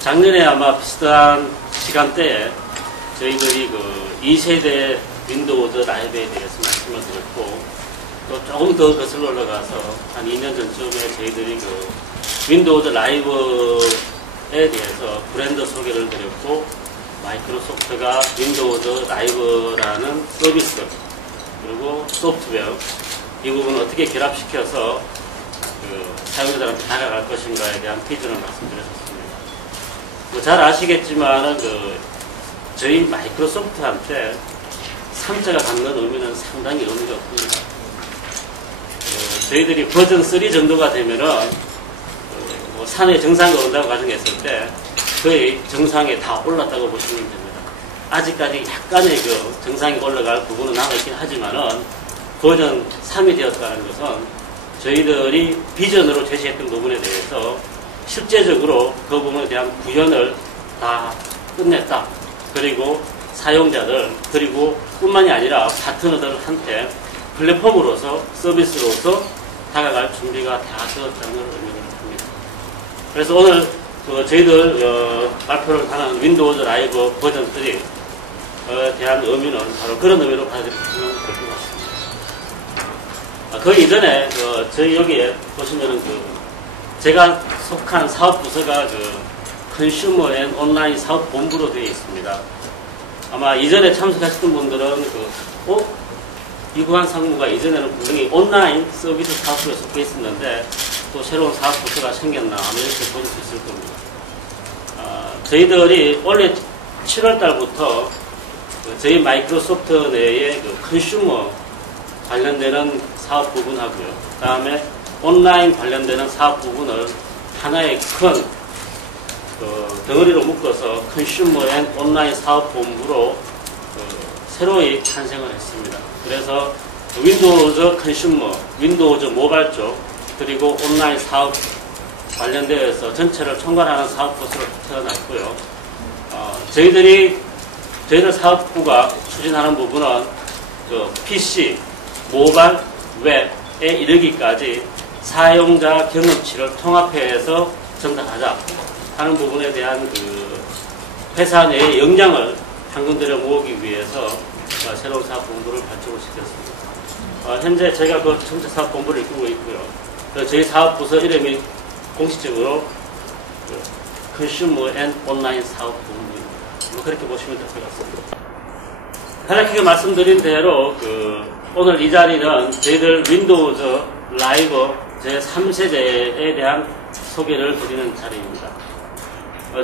작년에 아마 비슷한 시간대에 저희들이 그 2세대 윈도우즈 라이브에 대해서 말씀을 드렸고, 또 조금 더 거슬러 올라가서 한 2년 전쯤에 저희들이 그 윈도우즈 라이브에 대해서 브랜드 소개를 드렸고, 마이크로소프트가 윈도우즈 라이브라는 서비스 그리고 소프트웨어 이 부분을 어떻게 결합시켜서 그 사용자들한테 다가갈 것인가에 대한 비전을 말씀드렸습니다. 뭐 잘 아시겠지만은 저희 마이크로소프트한테 3자가 갖는 의미는 상당히 의미가 없습니다. 저희들이 버전 3 정도가 되면은 뭐 산에 정상에 오른다고 가정했을 때 거의 정상에 다 올랐다고 보시면 됩니다. 아직까지 약간의 그 정상에 올라갈 부분은 남아있긴 하지만은 버전 3이 되었다는 것은 저희들이 비전으로 제시했던 부분에 대해서 실제적으로 그 부분에 대한 구현을 다 끝냈다. 그리고 사용자들, 그리고 뿐만이 아니라 파트너들한테 플랫폼으로서, 서비스로서 다가갈 준비가 다 되었다는 걸 의미를 합니다. 그래서 오늘 저희들 발표를 하는 윈도우즈 라이브 버전 3에 대한 의미는 바로 그런 의미로 받아들이시면 될 것 같습니다. 그 이전에 저희 여기에 보시면은 제가 속한 사업 부서가 컨슈머 앤 온라인 사업 본부로 되어 있습니다. 아마 이전에 참석하셨던 분들은 이구한 상무가 이전에는 분명히 온라인 서비스 사업부에 속해 있었는데 또 새로운 사업 부서가 생겼나 아마 이렇게 보실 수 있을 겁니다. 저희들이 올해 7월 달부터 저희 마이크로소프트 내에 컨슈머 관련되는 사업 부분하고요. 그 다음에 온라인 관련되는 사업 부분을 하나의 큰 덩어리로 묶어서 컨슈머 앤 온라인 사업 본부로 새로이 탄생을 했습니다. 그래서 윈도우즈 컨슈머, 윈도우즈 모바일 쪽, 그리고 온라인 사업 관련되어서 전체를 총괄하는 사업부서로 태어났고요. 저희들 사업부가 추진하는 부분은 PC, 모바일, 웹에 이르기까지 사용자 경험치를 통합해서 전달하자 하는 부분에 대한 회사 내의 역량을 한 군데를 모으기 위해서 새로운 사업본부를 발족을 시켰습니다. 현재 제가 전체 사업본부를 이끌고 있고요. 저희 사업부서 이름이 공식적으로 컨슈머 앤 온라인 사업본부입니다. 그렇게 보시면 될 것 같습니다. 간략하게 말씀드린 대로 오늘 이 자리는 저희들 윈도우즈 라이브 제3세대에 대한 소개를 드리는 자리입니다.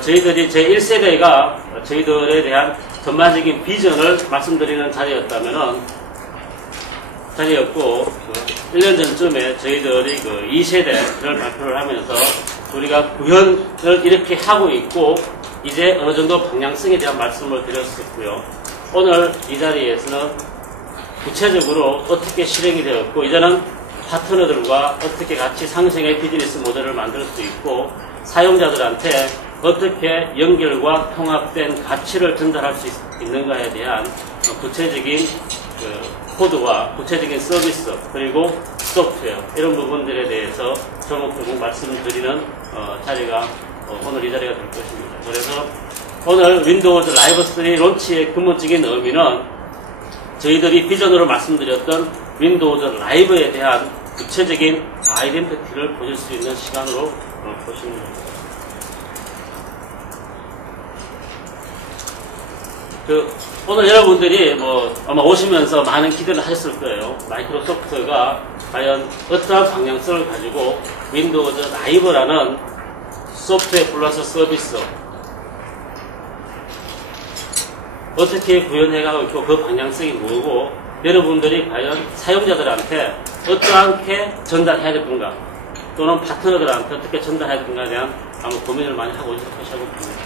저희들이 제1세대가 저희들에 대한 전반적인 비전을 말씀드리는 자리였고 1년 전쯤에 저희들이 2세대를 발표를 하면서 우리가 구현을 이렇게 하고 있고 이제 어느 정도 방향성에 대한 말씀을 드렸었고요. 오늘 이 자리에서는 구체적으로 어떻게 실행이 되었고 이제는 파트너들과 어떻게 같이 상생의 비즈니스 모델을 만들 수 있고 사용자들한테 어떻게 연결과 통합된 가치를 전달할 수 있는가에 대한 구체적인 코드와 구체적인 서비스 그리고 소프트웨어 이런 부분들에 대해서 조목조목 말씀드리는 자리가 오늘 이 자리가 될 것입니다. 그래서 오늘 윈도우즈 라이브 3 론치의 근본적인 의미는 저희들이 비전으로 말씀드렸던 윈도우즈 라이브에 대한 구체적인 아이덴티티를 보실 수 있는 시간으로 보시면 됩니다. 오늘 여러분들이 아마 오시면서 많은 기대를 하셨을 거예요. 마이크로소프트가 과연 어떠한 방향성을 가지고 윈도우즈 라이브라는 소프트웨어 플러스 서비스 어떻게 구현해가고 있고 그 방향성이 뭐고 여러분들이 과연 사용자들한테 어떠하게 전달해야 될 건가 또는 파트너들한테 어떻게 전달해야 될 건가에 대한 아마 고민을 많이 하고 있을 것이라고 봅니다.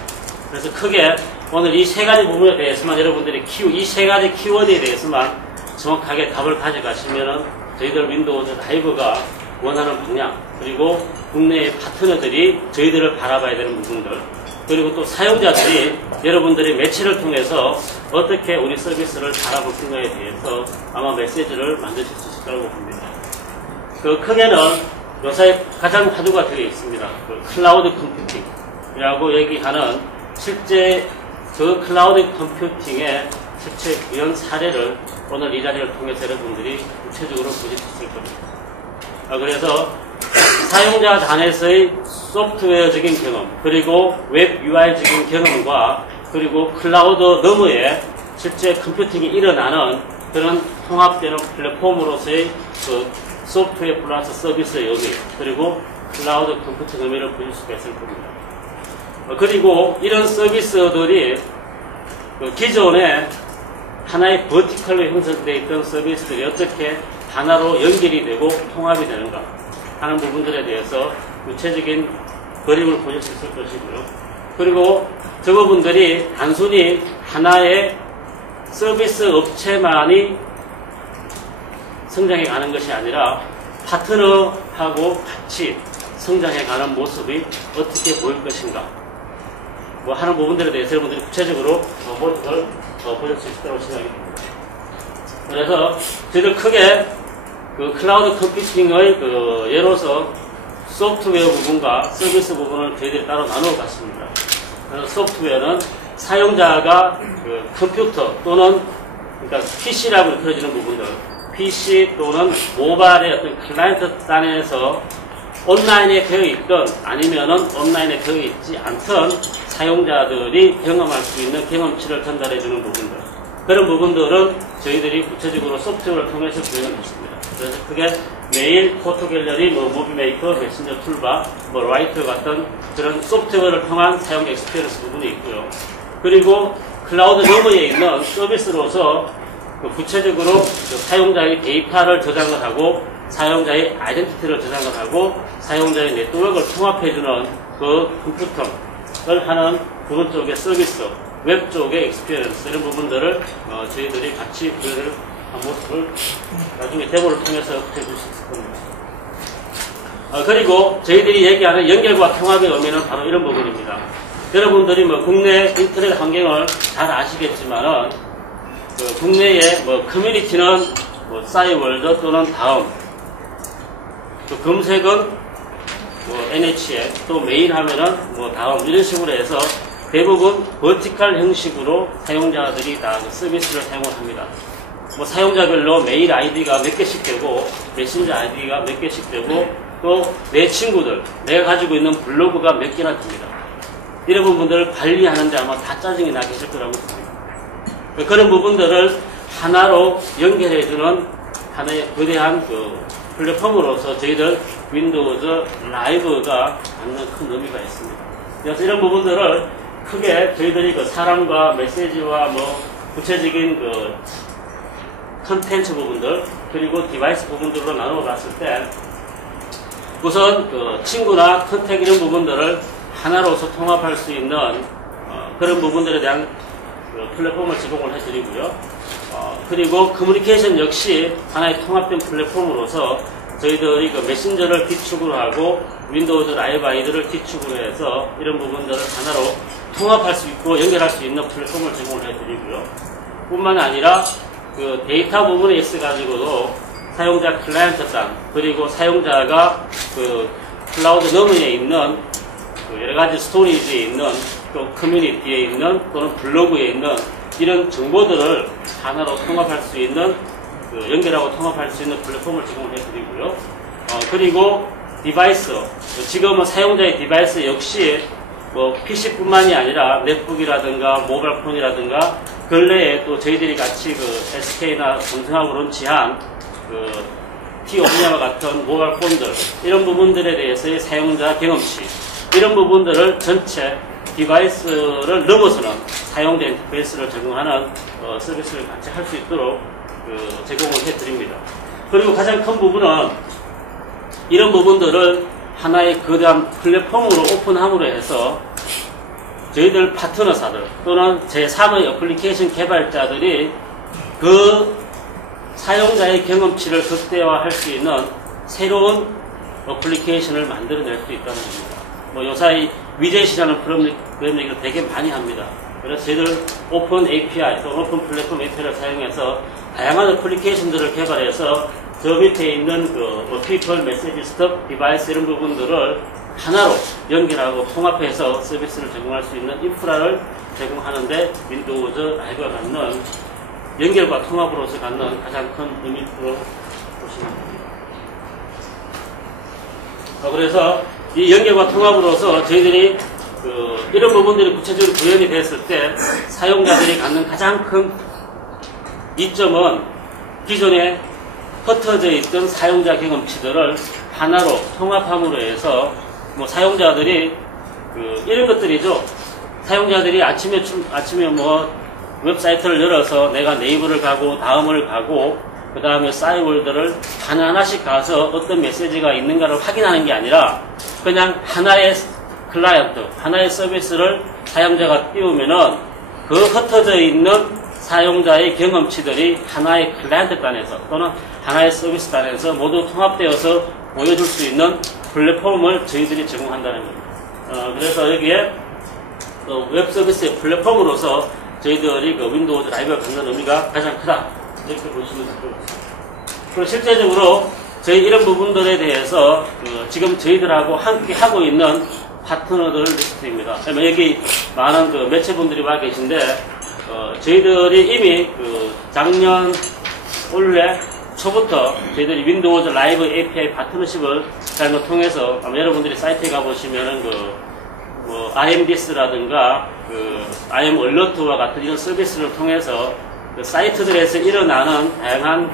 그래서 크게 오늘 이 세 가지 부분에 대해서만 여러분들이 이 세 가지 키워드에 대해서만 정확하게 답을 가져가시면은 저희들 윈도우즈 라이브가 원하는 방향 그리고 국내의 파트너들이 저희들을 바라봐야 되는 부분들 그리고 또 사용자들이 여러분들의 매체를 통해서 어떻게 우리 서비스를 바라볼 건가에 대해서 아마 메시지를 만드실 수 있을 거라고 봅니다. 크게는 요새 가장 화두가 되어 있습니다. 그 클라우드 컴퓨팅이라고 얘기하는 실제 그 클라우드 컴퓨팅의 실제 이런 사례를 오늘 이 자리를 통해서 여러분들이 구체적으로 보실 수 있을 겁니다. 그래서 사용자 단에서의 소프트웨어적인 경험, 그리고 웹 UI적인 경험과 그리고 클라우드 너머에 실제 컴퓨팅이 일어나는 그런 통합되는 플랫폼으로서의 그 소프트웨어 플러스 서비스의 의미, 그리고 클라우드 컴퓨팅 의미를 보실 수가 있을 겁니다. 그리고 이런 서비스들이 그 기존에 하나의 버티컬로 형성되어 있던 서비스들이 어떻게 하나로 연결이 되고 통합이 되는가 하는 부분들에 대해서 구체적인 그림을 보실 수 있을 것이고요. 그리고 저분들이 단순히 하나의 서비스 업체만이 성장해 가는 것이 아니라 파트너하고 같이 성장해 가는 모습이 어떻게 보일 것인가 하는 부분들에 대해서 여러분들이 구체적으로 보실 수 있을 거라고 생각이 듭니다. 그래서 저희들 크게 그 클라우드 컴퓨팅의 그 예로서 소프트웨어 부분과 서비스 부분을 저희들이 따로 나누어 봤습니다. 그래서 소프트웨어는 사용자가 그 컴퓨터 또는 그러니까 PC라고 일컬어지는 부분들, PC 또는 모바일의 어떤 클라이언트 단에서 온라인에 되어 있던 아니면은 온라인에 되어 있지 않던 사용자들이 경험할 수 있는 경험치를 전달해주는 부분들, 그런 부분들은 저희들이 구체적으로 소프트웨어를 통해서 구현을 했습니다. 그래서 그게 메일, 포토갤러리, 무비메이커, 메신저 툴바, 라이터 같은 그런 소프트웨어를 통한 사용 엑스피리언스 부분이 있고요. 그리고 클라우드 너머에 있는 서비스로서 그 구체적으로 그 사용자의 데이터를 저장을 하고 사용자의 아이덴티티를 저장을 하고 사용자의 네트워크를 통합해주는 그 컴퓨터를 하는 그런 쪽의 서비스, 웹 쪽의 엑스피리언스 이런 부분들을 저희들이 같이 구현을 한 모습을 나중에 데모를 통해서 해줄 수 있을 겁니다. 그리고 저희들이 얘기하는 연결과 통합의 의미는 바로 이런 부분입니다. 여러분들이 국내 인터넷 환경을 잘 아시겠지만은 국내의 커뮤니티는 싸이월드 또는 다음, 검색은 NHN, 또 메인 하면은 다음 이런 식으로 해서 대부분 버티컬 형식으로 사용자들이 다 서비스를 사용을 합니다. 사용자별로 메일 아이디가 몇 개씩 되고 메신저 아이디가 몇 개씩 되고 또 내 친구들, 내가 가지고 있는 블로그가 몇 개나 됩니다. 이런 부분들을 관리하는데 아마 다 짜증이 나 계실 거라고 봅니다. 그런 부분들을 하나로 연결해주는 하나의 거대한 그 플랫폼으로서 저희들 윈도우즈 라이브가 갖는 큰 의미가 있습니다. 그래서 이런 부분들을 크게 저희들이 그 사람과 메시지와 구체적인 그 컨텐츠 부분들 그리고 디바이스 부분들로 나누어 봤을 때 우선 그 친구나 컨택 이런 부분들을 하나로서 통합할 수 있는 그런 부분들에 대한 그 플랫폼을 제공을 해드리고요. 그리고 커뮤니케이션 역시 하나의 통합된 플랫폼으로서 저희들이 그 메신저를 기축으로 하고 윈도우즈 라이브 아이디를 기축으로 해서 이런 부분들을 하나로 통합할 수 있고 연결할 수 있는 플랫폼을 제공을 해드리고요. 뿐만 아니라 그 데이터 부분에 있어가지고도 사용자 클라이언트 단 그리고 사용자가 그 클라우드 너머에 있는 그 여러 가지 스토리지에 있는 또 커뮤니티에 있는 또는 블로그에 있는 이런 정보들을 하나로 통합할 수 있는 연결하고 통합할 수 있는 플랫폼을 제공을 해드리고요. 그리고 디바이스, 지금은 사용자의 디바이스 역시 PC뿐만이 아니라 넷북이라든가 모바일폰이라든가 근래에 또 저희들이 같이 그 SK나 삼성하고 론치한 그 T5와 같은 모바일폰들 이런 부분들에 대해서의 사용자 경험치 이런 부분들을 전체 디바이스를 넘어서는 사용자 인터페이스를 제공하는 서비스를 같이 할 수 있도록 제공을 해드립니다. 그리고 가장 큰 부분은 이런 부분들을 하나의 거대한 플랫폼으로 오픈함으로 해서 저희들 파트너사들 또는 제3의 어플리케이션 개발자들이 그 사용자의 경험치를 극대화할 수 있는 새로운 어플리케이션을 만들어낼 수 있다는 겁니다. 요사이 위젯이라는 그런 얘기를 되게 많이 합니다. 그래서 저희들 오픈 API, 또 오픈 플랫폼 API를 사용해서 다양한 어플리케이션들을 개발해서 저 밑에 있는 그 people, message, stop, device 이런 부분들을 하나로 연결하고 통합해서 서비스를 제공할 수 있는 인프라를 제공하는데 윈도우즈 라이브가 갖는 연결과 통합으로서 갖는 가장 큰 의미로 보시면 됩니다. 그래서 이 연결과 통합으로서 저희들이 이런 부분들이 구체적으로 구현이 됐을 때 사용자들이 갖는 가장 큰 이점은 기존에 흩어져 있던 사용자 경험치들을 하나로 통합함으로 해서 사용자들이 이런 것들이죠. 사용자들이 아침에 웹사이트를 열어서 내가 네이버를 가고 다음을 가고 그 다음에 싸이월드를 하나하나씩 가서 어떤 메시지가 있는가를 확인하는 게 아니라 그냥 하나의 클라이언트, 하나의 서비스를 사용자가 띄우면은 그 흩어져 있는 사용자의 경험치들이 하나의 클라이언트 단에서 또는 하나의 서비스 단에서 모두 통합되어서 보여줄 수 있는 플랫폼을 저희들이 제공한다는 겁니다. 그래서 여기에 웹 서비스의 플랫폼으로서 저희들이 윈도우즈 라이브가 갖는 의미가 가장 크다. 이렇게 보시면 되고. 그리고 실제적으로 저희 이런 부분들에 대해서 지금 저희들하고 함께 하고 있는 파트너들 리스트입니다. 여기 많은 매체분들이 와 계신데, 저희들이 이미 작년 올해 초부터 저희들이 윈도우즈 라이브 API 파트너십을 통해서 아마 여러분들이 사이트에 가보시면은 IMDS라든가 IM 얼러트와 같은 이런 서비스를 통해서 사이트들에서 일어나는 다양한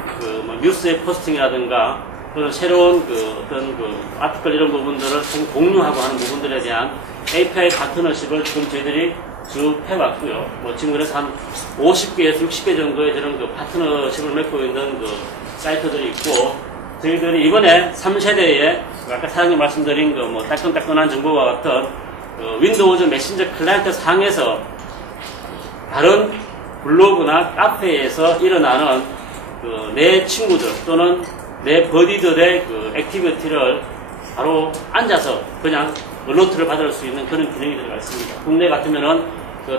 뉴스의 포스팅이라든가 또는 새로운 어떤 아티클 이런 부분들을 공유하고 하는 부분들에 대한 API 파트너십을 지금 저희들이 쭉 해왔고요. 지금 그래서 한 50개에서 60개 정도의 저런 파트너십을 맺고 있는 사이트들이 있고, 저희들이 이번에 3세대에 아까 사장님 말씀드린 따끈따끈한 정보와 같은 윈도우즈 메신저 클라이언트 상에서 다른 블로그나 카페에서 일어나는 내 친구들 또는 내 버디들의 액티비티를 바로 앉아서 그냥 얼러트를 받을 수 있는 그런 기능이 들어가 있습니다. 국내 같으면은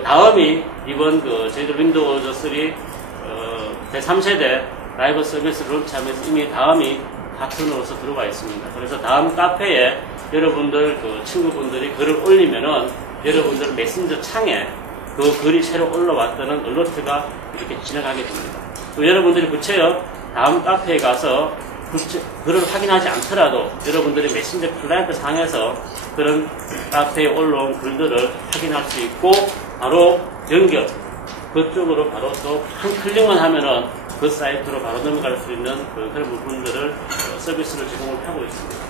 다음이 이번 저희들 윈도우즈 3 제3세대 라이브 서비스를 론치하면서 이미 다음이 파트너로서 들어가 있습니다. 그래서 다음 카페에 여러분들 친구분들이 글을 올리면은 여러분들 메신저 창에 글이 새로 올라왔다는 얼러트가 이렇게 지나가게 됩니다. 또 여러분들이 구체적 다음 카페에 가서 글을 확인하지 않더라도 여러분들이 메신저 클라이언트 상에서 그런 카페에 올라온 글들을 확인할 수 있고 바로 연결 그쪽으로 바로 또 한 클릭만 하면은 그 사이트로 바로 넘어갈 수 있는 그런 부분들을 서비스를 제공을 하고 있습니다.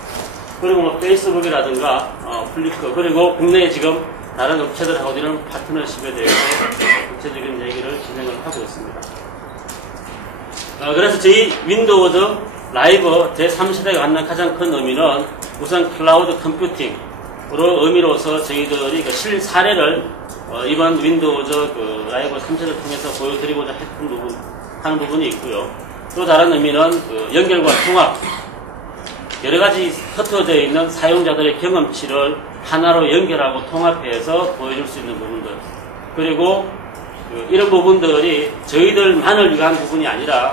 그리고 페이스북이라든가 플리커 그리고 국내에 지금 다른 업체들하고 이런 파트너십에 대해서 구체적인 얘기를 진행을 하고 있습니다. 그래서 저희 윈도우즈 라이브 제3세대가 갖는 가장 큰 의미는 우선 클라우드 컴퓨팅으로 의미로서 저희들이 실 사례를 이번 윈도우즈 라이브 3세대를 통해서 보여드리고자 하는 부분이 있고요. 또 다른 의미는 연결과 통합, 여러 가지 흩어져 있는 사용자들의 경험치를 하나로 연결하고 통합해서 보여줄 수 있는 부분들. 그리고 이런 부분들이 저희들만을 위한 부분이 아니라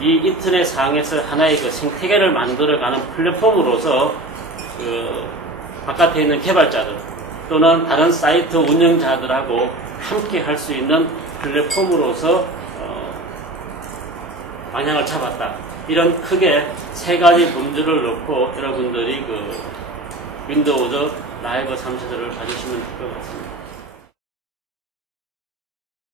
이 인터넷 상에서 하나의 생태계를 만들어가는 플랫폼으로서 바깥에 있는 개발자들 또는 다른 사이트 운영자들하고 함께 할 수 있는 플랫폼으로서 방향을 잡았다. 이런 크게 세 가지 범주를 놓고 여러분들이 윈도우즈 라이브 3세대를 봐주시면 될 것 같습니다.